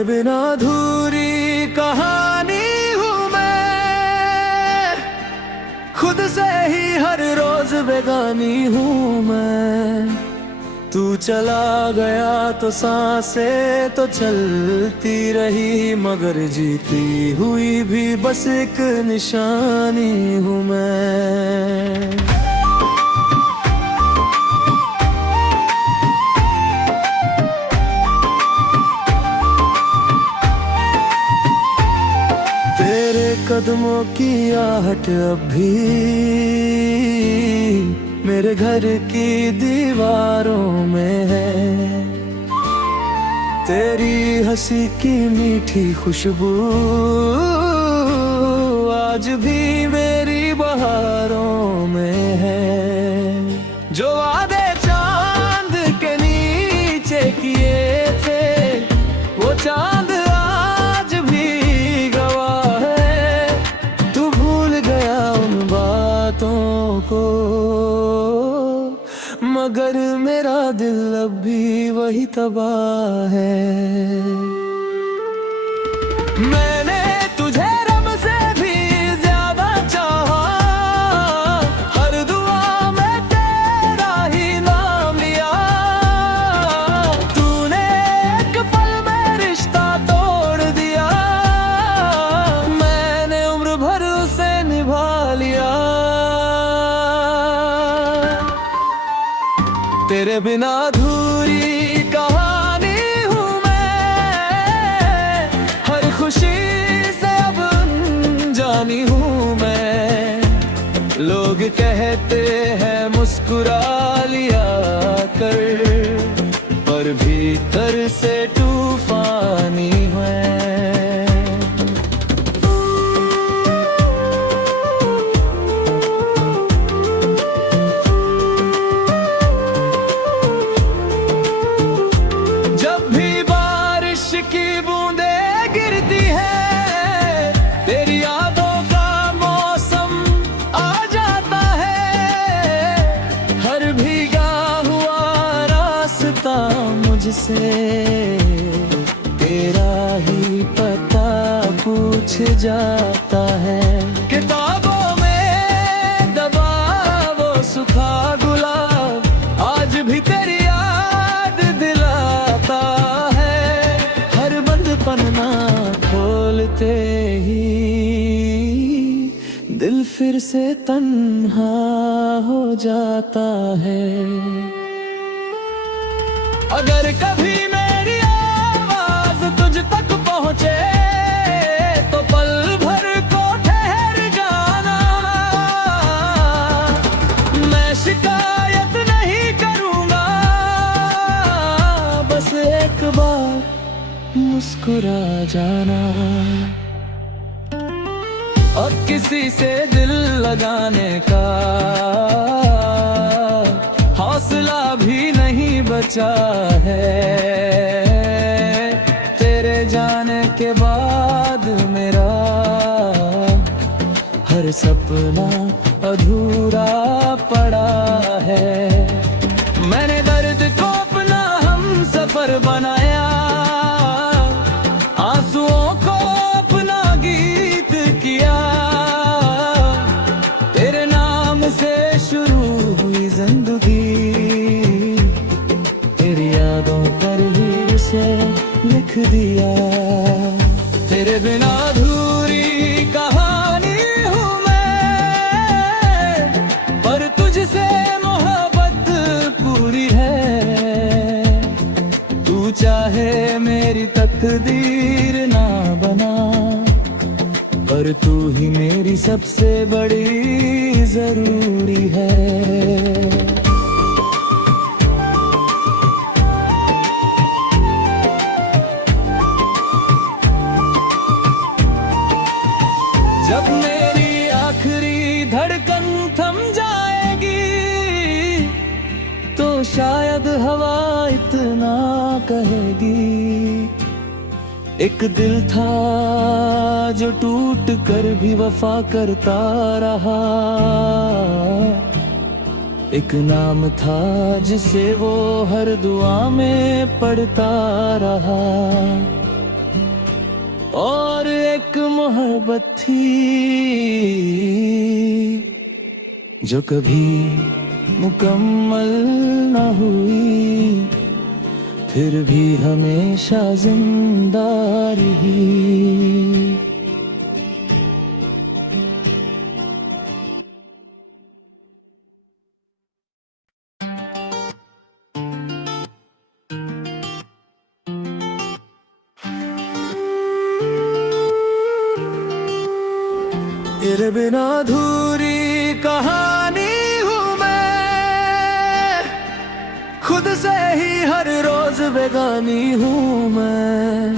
तेरे बिना अधूरी कहानी हूँ मैं, खुद से ही हर रोज बेगानी हूँ मैं। तू चला गया तो सांसें तो चलती रही, मगर जीती हुई भी बस एक निशानी हूँ मैं। तेरे कदमों की आहट अब भी मेरे घर की दीवारों में है। तेरी हंसी की मीठी खुशबू आज भी मेरी बहारों में है। जो वादे चांद के नीचे किए थे, वो चांद आज भी गवाह है। तू भूल गया उन बातों को, मगर मेरा दिल अब भी वही तबाह है। मैंने तुझे रब से भी ज्यादा चाहा, हर दुआ में तेरा ही नाम लिया। तूने एक पल में रिश्ता तोड़ दिया, मैंने उम्र भर उसे निभा लिया। तेरे बिना अधूरी कहानी हूँ मैं, हर खुशी से अब अनजानी हूँ मैं। लोग कहते हैं मुस्कुरा लिया कर, पर भीतर से तूफानी है। की बूंदें गिरती है, तेरी यादों का मौसम आ जाता है। हर भीगा हुआ रास्ता मुझसे तेरा ही पता पूछ जाता है। किताबों में दबा वो सूखा गुलाब आज भी तेरी याद दिलाता है। पन्ना खोलते ही दिल फिर से तन्हा हो जाता है। अगर कभी मेरी आवाज तुझ तक पहुंचे तो पल भर को ठहर जाना। मैं शिकायत नहीं करूंगा, बस एक बार मुस्कुरा जाना। अब किसी से दिल लगाने का हौसला भी नहीं बचा है। तेरे जाने के बाद मेरा हर सपना अधूरा पड़ा है। मैंने दर्द को अपना हम सफर बनाया, आंसुओं को अपना गीत किया। तेरे नाम से शुरू हुई जिंदगी, तेरी यादों पर ही उसे लिख दिया। तेरे बिना अधूरी कहानी हूँ मैं, पर तुझसे मोहब्बत पूरी है। तू चाहे मेरी तकदीर ना बना, पर तू ही मेरी सबसे बड़ी जरूरी है। जब मेरी आखिरी धड़कन थम जाएगी, तो शायद हवा इतना कहेगी। एक दिल था जो टूट कर भी वफा करता रहा, एक नाम था जिसे वो हर दुआ में पढ़ता रहा। और एक मोहब्बत थी जो कभी मुकम्मल न हुई, फिर भी हमेशा जिंदा रही। तेरे बिना अधूरी कहानी हूँ मैं, खुद से ही हर रोज बेगानी हूँ मैं।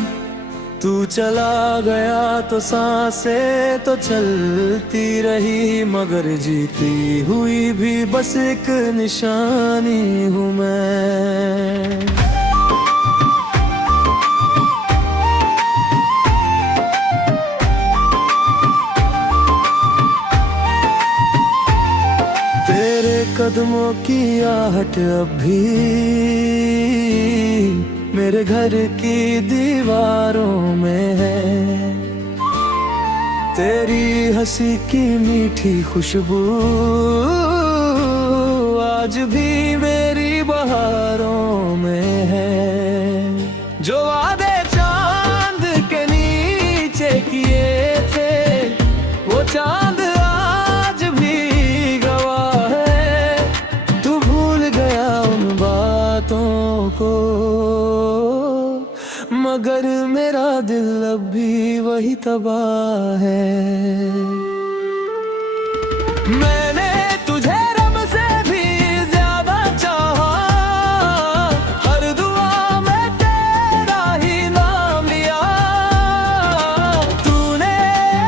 तू चला गया तो सांसें तो चलती रही, मगर जीती हुई भी बस एक निशानी हूँ मैं। कदमों की आहट अब भी मेरे घर की दीवारों में है, तेरी हंसी की मीठी खुशबू आज भी मेरी बहारों में है। जो वादे चांद के नीचे किए थे, वो चांद आज भी गवाह है। तू भूल गया उन बातों को, मगर मेरा दिल अब भी वही तबाह है। मैंने तुझे रब से भी ज्यादा चाहा, हर दुआ में तेरा ही नाम लिया। तूने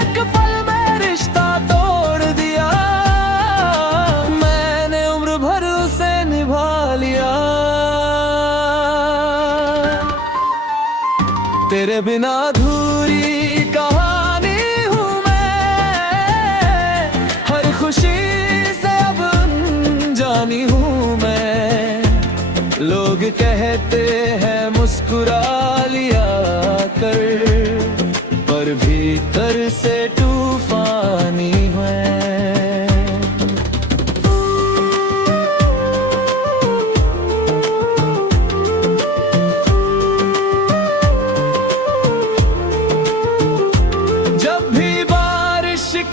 एक पल में रिश्ता तोड़ दिया, मैंने उम्र भर उसे निभा लिया। तेरे बिना अधूरी कहानी हूँ मैं, हर खुशी से अब अनजानी हूँ मैं। लोग कहते हैं मुस्कुरा लिया कर, पर भीतर से तूफानी है।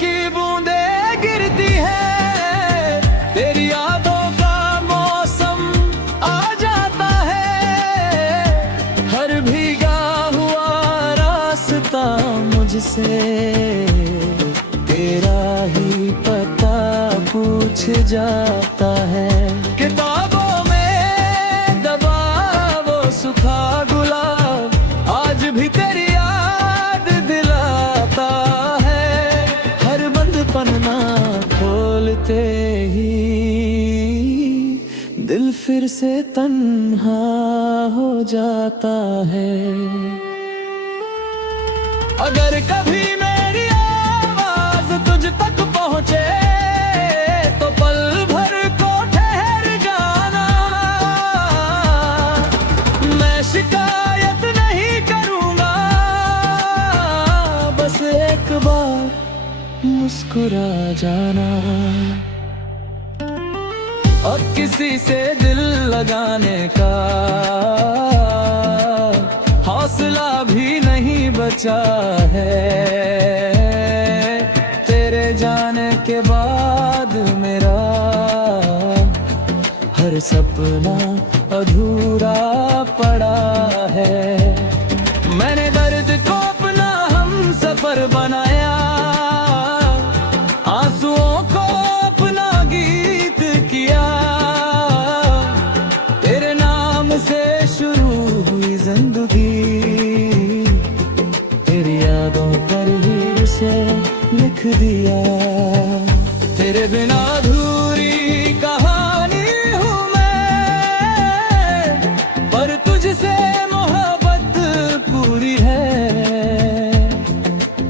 की बूंदें गिरती है, तेरी यादों का मौसम आ जाता है। हर भीगा हुआ रास्ता मुझसे तेरा ही पता पूछ जाता है। किताबों में दबा वो सूखा गुलाब आज भी तेरी याद दिलाता है। पन्ना खोलते ही दिल फिर से तन्हा हो जाता है। अगर कभी मेरी आवाज तुझ तक पहुंचे, तो पल भर को ठहर जाना। मैं शिकायत नहीं करूंगा, बस एक बार मुस्कुरा जाना। अब किसी से दिल लगाने का हौसला भी नहीं बचा है। तेरे जाने के बाद मेरा हर सपना अधूरा पड़ा है। मैंने दर्द को अपना हम सफर बनाया, आंसुओं को अपना गीत किया। तेरे नाम से शुरू हुई जिंदगी, तेरी यादों पर ही उसे लिख दिया। तेरे बिना अधूरी कहानी हूँ मैं, पर तुझसे मोहब्बत पूरी है।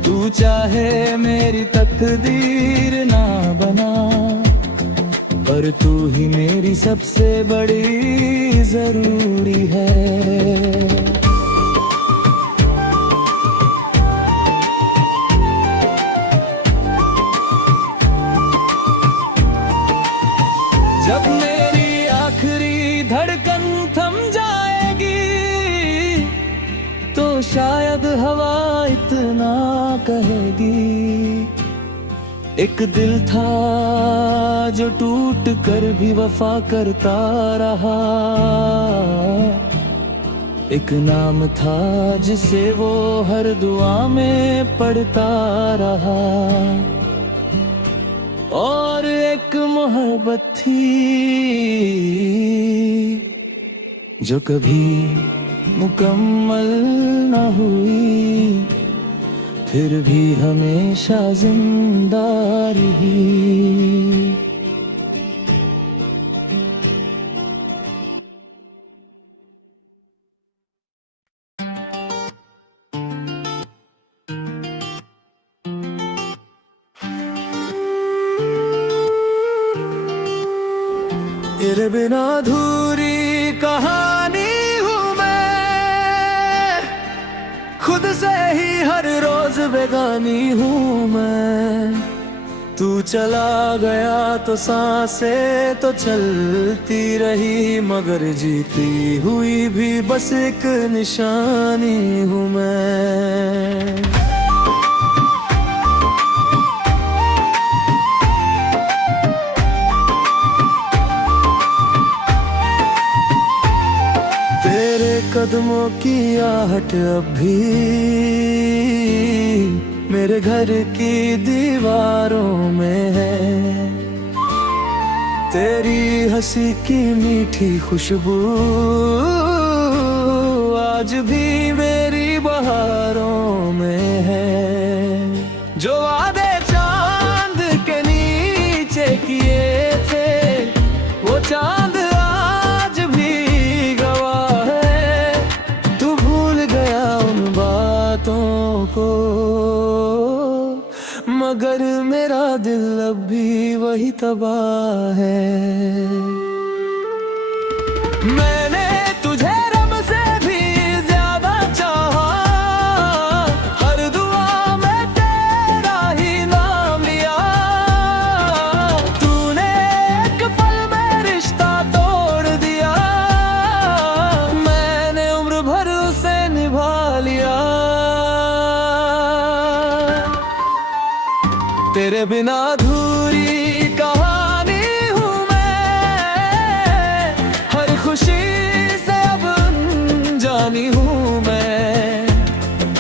तू चाहे मेरी तकदीर ना बना, पर तू ही मेरी सबसे बड़ी जरूरी है। जब मेरी आखिरी धड़कन थम जाएगी तो शायद हवा इतना कहेगी। एक दिल था जो टूट कर भी वफा करता रहा, एक नाम था जिसे वो हर दुआ में पढ़ता रहा, और एक मोहब्बत थी जो कभी मुकम्मल न हुई, फिर भी हमेशा जिंदा रही। तेरे बिना अधूरी कहानी हूँ मैं, खुद से ही हर रोज बेगानी हूँ मैं। तू चला गया तो सांसें तो चलती रही, मगर जीती हुई भी बस एक निशानी हूँ मैं। कदमों की आहट अब भी मेरे घर की दीवारों में है, तेरी हंसी की मीठी खुशबू आज भी मेरी बहारों में है। जो वादे चांद के नीचे किए थे वो चांद आज भी गवाह है। तू भूल गया उन बातों को, मगर मेरा दिल अब भी वही तबाह है। मैंने तुझे रब से भी ज्यादा चाहा, हर दुआ में तेरा ही नाम लिया। तूने एक पल में रिश्ता तोड़ दिया, मैंने उम्र भर उसे निभा लिया। तेरे बिना अधूरी कहानी हूँ मैं, हर खुशी से अब अनजानी हूँ मैं।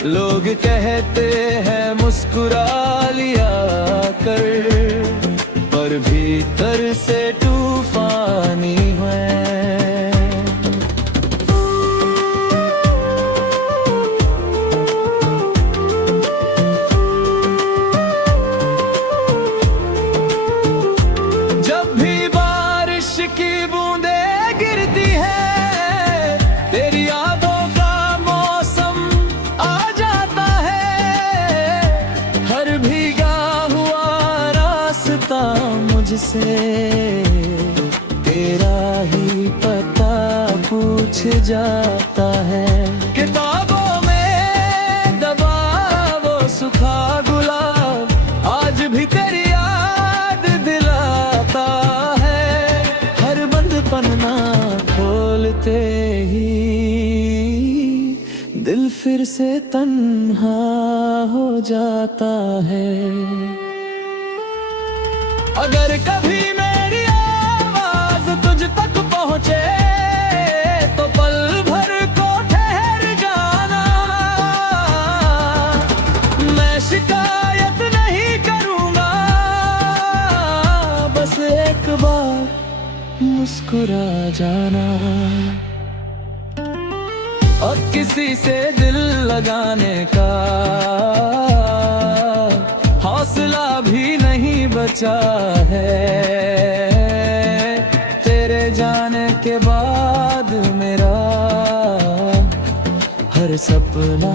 लोग कहते हैं मुस्कुरा लिया कर, पर भीतर से तूफानी है। मुझसे तेरा ही पता पूछ जाता है। किताबों में दबा वो सूखा गुलाब आज भी तेरी याद दिलाता है। हर बंद पन्ना खोलते ही दिल फिर से तन्हा हो जाता है। अगर कभी मेरी आवाज तुझ तक पहुंचे तो पल भर को ठहर जाना। मैं शिकायत नहीं करूंगा, बस एक बार मुस्कुरा जाना। अब किसी से दिल लगाने का हौसला भी नहीं बचा है। तेरे जाने के बाद मेरा हर सपना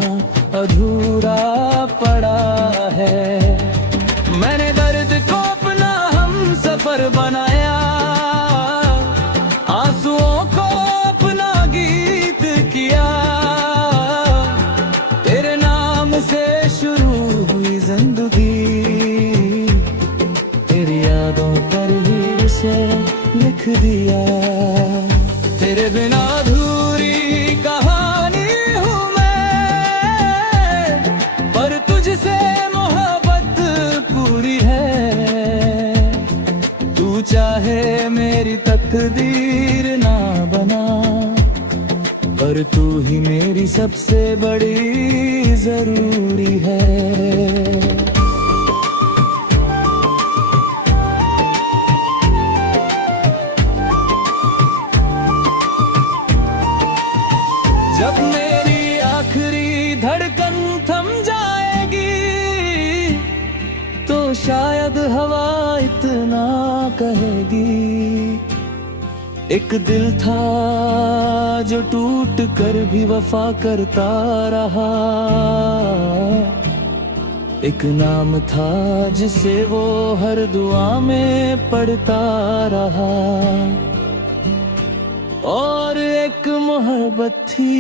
अधूरा पड़ा है। मैंने दर्द को अपना हम सफर बनाया, आंसुओं को अपना गीत किया। तेरे नाम से शुरू हुई जिंदगी, तेरी यादों पर ही उसे लिख दिया। तेरे बिना अधूरी कहानी हूँ मैं, पर तुझसे मोहब्बत पूरी है। तू चाहे मेरी तकदीर ना बना, पर तू ही मेरी सबसे बड़ी जरूरी है। जब मेरी आखिरी धड़कन थम जाएगी, तो शायद हवा इतना कहेगी। एक दिल था जो टूट कर भी वफा करता रहा, एक नाम था जिसे वो हर दुआ में पढ़ता रहा, और एक मोहब्बत थी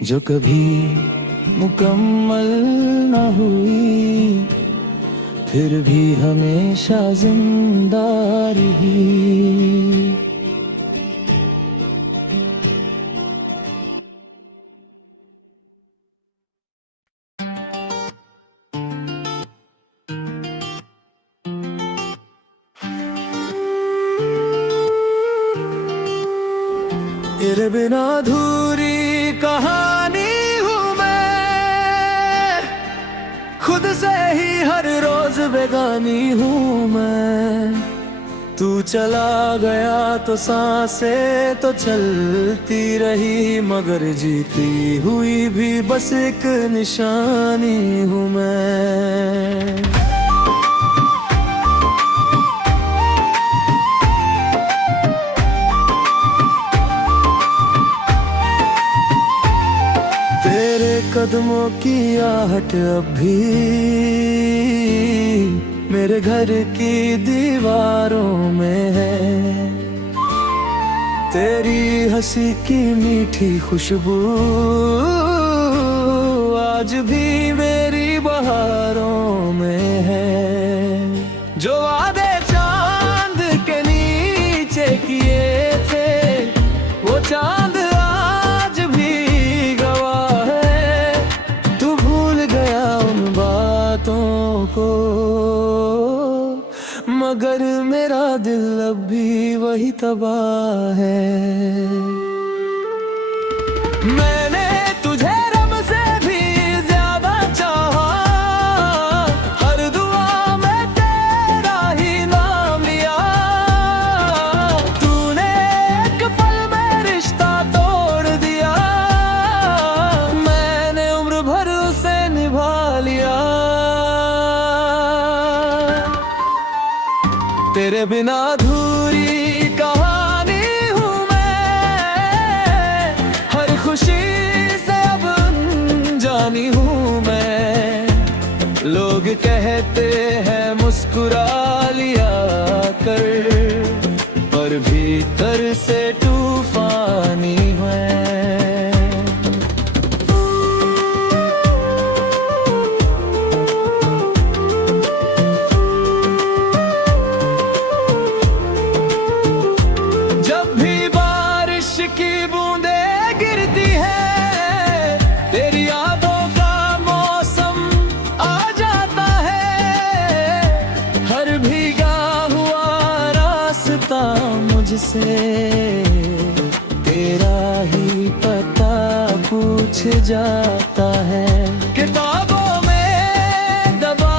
जो कभी मुकम्मल न हुई, फिर भी हमेशा जिंदा रही। तेरे बिना अधूरी कहानी हूँ मैं, खुद से ही हर रोज बेगानी हूँ मैं। तू चला गया तो सांसें तो चलती रही, मगर जीती हुई भी बस एक निशानी हूँ मैं। कदमों की आहट अब भी मेरे घर की दीवारों में है। तेरी हंसी की मीठी खुशबू आज भी मेरी बहारों में है। जो वादे चांद के नीचे किए थे, वो चांद को, मगर मेरा दिल अब भी वही तबाह है। मैंने तुझे रब से भी ज्यादा चाहा, हर दुआ में तेरा ही नाम लिया। तूने एक पल में रिश्ता तोड़ दिया, मैंने उम्र भर उसे निभा लिया। तेरे बिना अधूरी कहानी हूँ मैं, हर खुशी से अब अनजानी हूँ मैं। लोग कहते हैं मुस्कुरा लिया कर, पर भीतर से तूफानी है। मुझसे तेरा ही पता पूछ जाता है। किताबों में दबा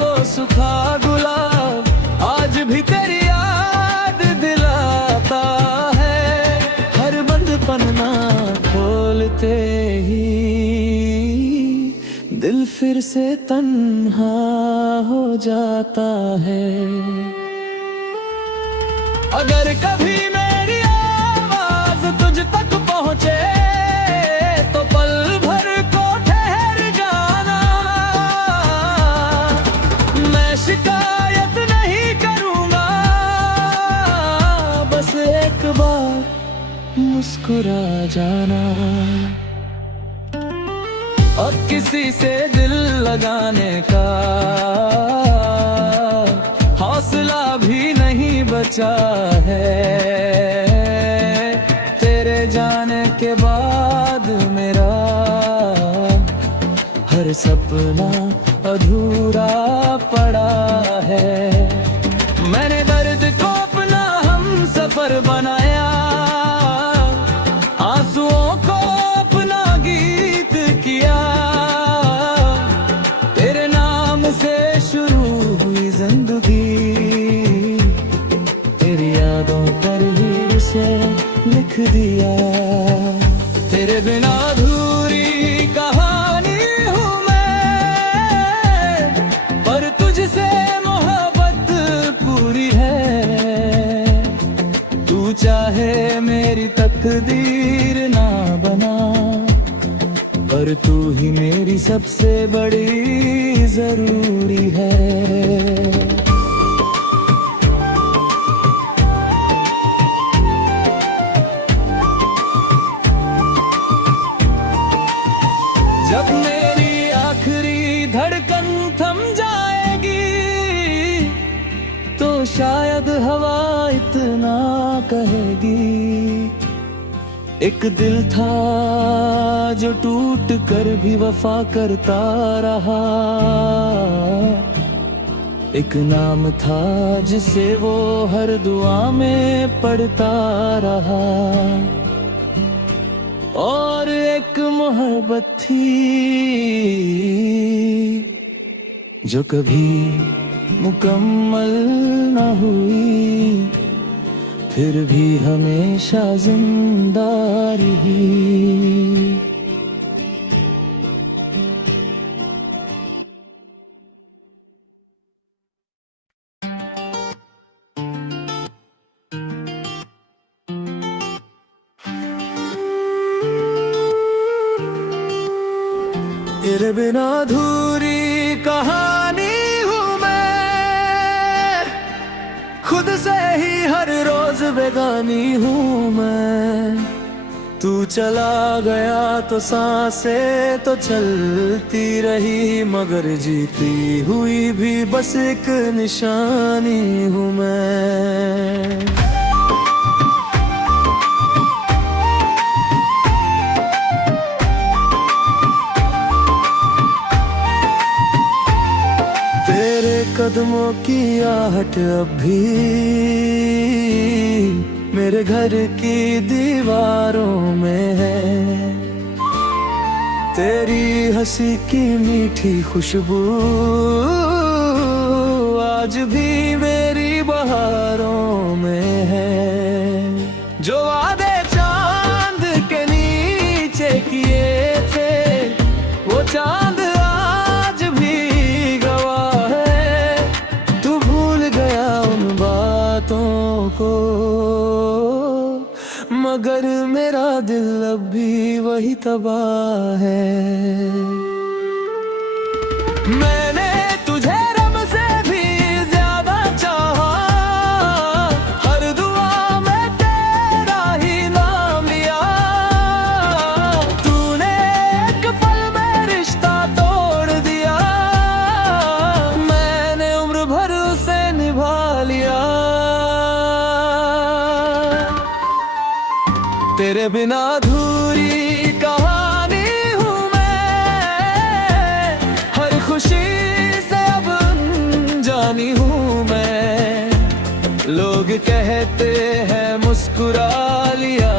वो सूखा गुलाब आज भी तेरी याद दिलाता है। हर बंद पन्ना खोलते ही दिल फिर से तन्हा हो जाता है। अगर कभी मेरी आवाज तुझ तक पहुंचे, तो पल भर को ठहर जाना। मैं शिकायत नहीं करूंगा, बस एक बार मुस्कुरा जाना। अब किसी से दिल लगाने का हौसला भी नहीं बचा है। तेरे जाने के बाद मेरा हर सपना अधूरा पड़ा है। मैंने दर्द को अपना हम सफर बनाया, आंसुओं को अपना गीत किया। तेरे नाम से शुरू हुई जिंदगी, तेरी यादों पर ही उसे लिख दिया। तेरे बिना अधूरी कहानी हूँ मैं, पर तुझसे मोहब्बत पूरी है। तू चाहे मेरी तकदीर ना बना, पर तू ही मेरी सबसे बड़ी जरूरी है। जब मेरी आखिरी धड़कन थम जाएगी, तो शायद हवा इतना कहेगी। एक दिल था जो टूट कर भी वफा करता रहा, एक नाम था जिसे वो हर दुआ में पढ़ता रहा। और एक मोहब्बत थी जो कभी मुकम्मल न हुई, फिर भी हमेशा जिंदा रही। तेरे बिना अधूरी कहानी हूँ मैं, खुद से ही हर रोज बेगानी हूँ मैं। तू चला गया तो सांसें तो चलती रही, मगर जीती हुई भी बस एक निशानी हूँ मैं। कदमों की आहट अब भी मेरे घर की दीवारों में है। तेरी हंसी की मीठी खुशबू आज भी मेरी बहारों में है। जो वादे चांद के नीचे किए थे, वो चांद को, मगर मेरा दिल अब भी वही तबाह है। मैंने तुझे रब से भी ज्यादा चाहा, हर दुआ में तेरा ही नाम लिया। तूने एक पल में रिश्ता तोड़ दिया, मैंने उम्र भर उसे निभा लिया। तेरे बिना अधूरी कहानी हूँ मैं, हर खुशी से अब अनजानी हूँ मैं। लोग कहते हैं मुस्कुरा लिया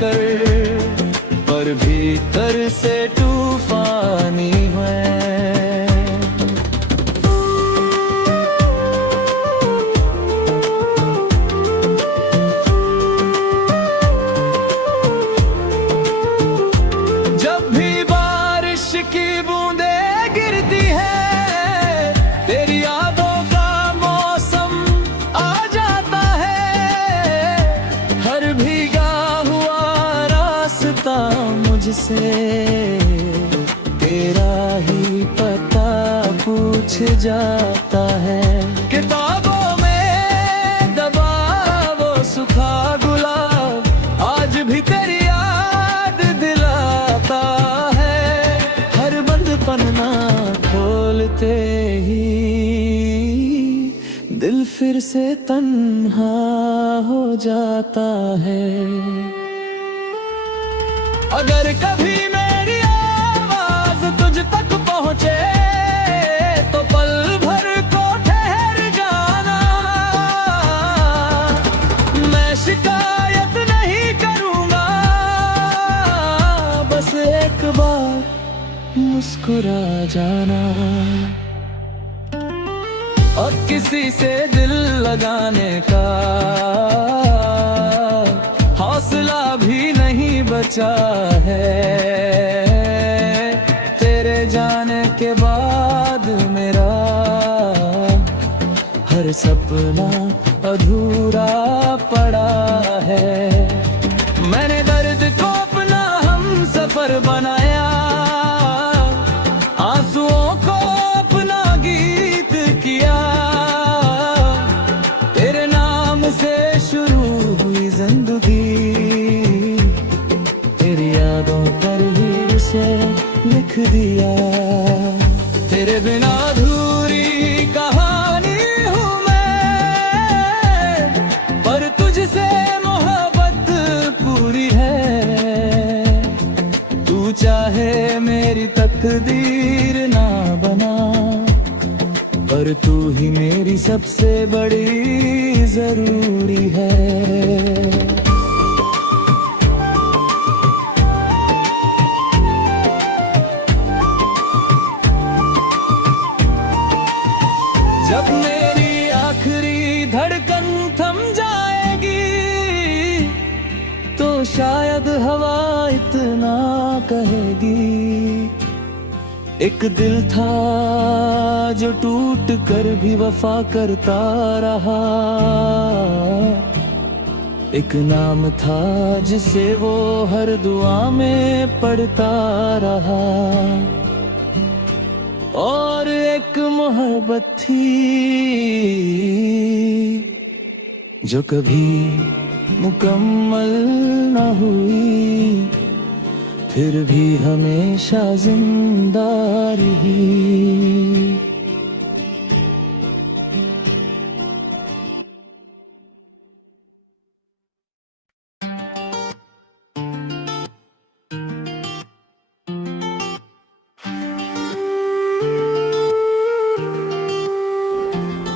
कर, पर भीतर से तूफानी है। मुझसे तेरा ही पता पूछ जाता है। किताबों में दबा वो सूखा गुलाब, आज भी तेरी याद दिलाता है। हर बंद पन्ना खोलते ही दिल फिर से तन्हा हो जाता है। अगर कभी मेरी आवाज तुझ तक पहुंचे तो पल भर को ठहर जाना। मैं शिकायत नहीं करूंगा, बस एक बार मुस्कुरा जाना। और किसी से दिल लगाने का हौसला भी नहीं बचा है। तेरे जाने के बाद मेरा हर सपना अधूरा पड़ा है। मैंने दर्द को अपना हम सफर बनाया, आंसुओं को अपना गीत किया। तेरे नाम से शुरू हुई जिंदगी, तेरी यादों पर ही उसे लिख दिया। तेरे बिना अधूरी कहानी हूँ मैं, पर तुझसे मोहब्बत पूरी है। तू चाहे मेरी तकदीर ना बना, पर तू ही मेरी सबसे बड़ी जरूरी है। जब मेरी आखिरी धड़कन थम जाएगी तो शायद हवा इतना कहेगी। एक दिल था जो टूट कर भी वफा करता रहा, एक नाम था जिसे वो हर दुआ में पढ़ता रहा। और एक मोहब्बत थी जो कभी मुकम्मल न हुई, फिर भी हमेशा जिंदा रही।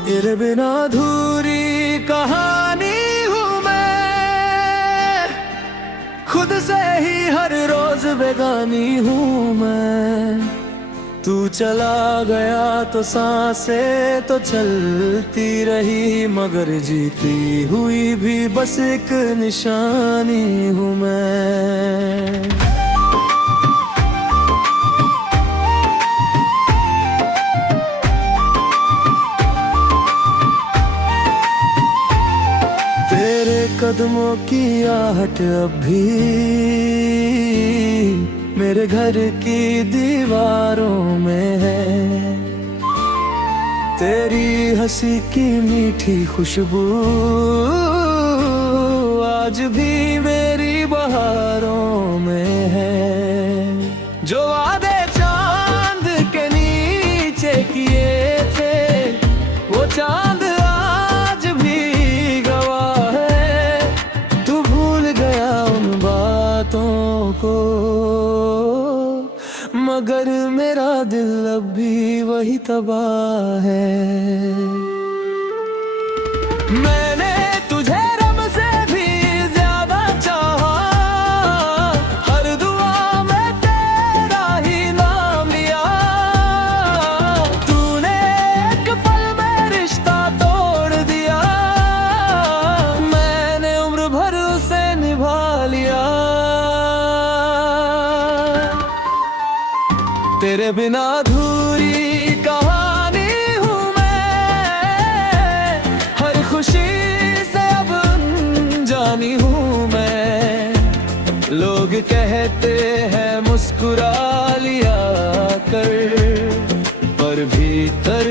तेरे बिना अधूरी कहानी हूँ मैं, खुद से ही हर रोज बेगानी हूँ मैं। तू चला गया तो सांसें तो चलती रही, मगर जीती हुई भी बस एक निशानी हूँ मैं। कदमों की आहट अब भी मेरे घर की दीवारों में है। तेरी हंसी की मीठी खुशबू आज भी मेरी बहारों में है। जो वादे चांद के नीचे किए थे वो चांद आज भी गवाह है। तू भूल गया उन बातों को, मगर मेरा दिल अब भी वही तबाह है। मैंने तुझे रब से भी ज्यादा चाहा, हर दुआ में तेरा ही नाम लिया। तूने एक पल में रिश्ता तोड़ दिया, मैंने उम्र भर उसे निभा लिया। तेरे बिना अधूरी कहानी हूँ मैं, हर खुशी से अब अनजानी हूँ मैं। लोग कहते हैं मुस्कुरा लिया कर, पर भीतर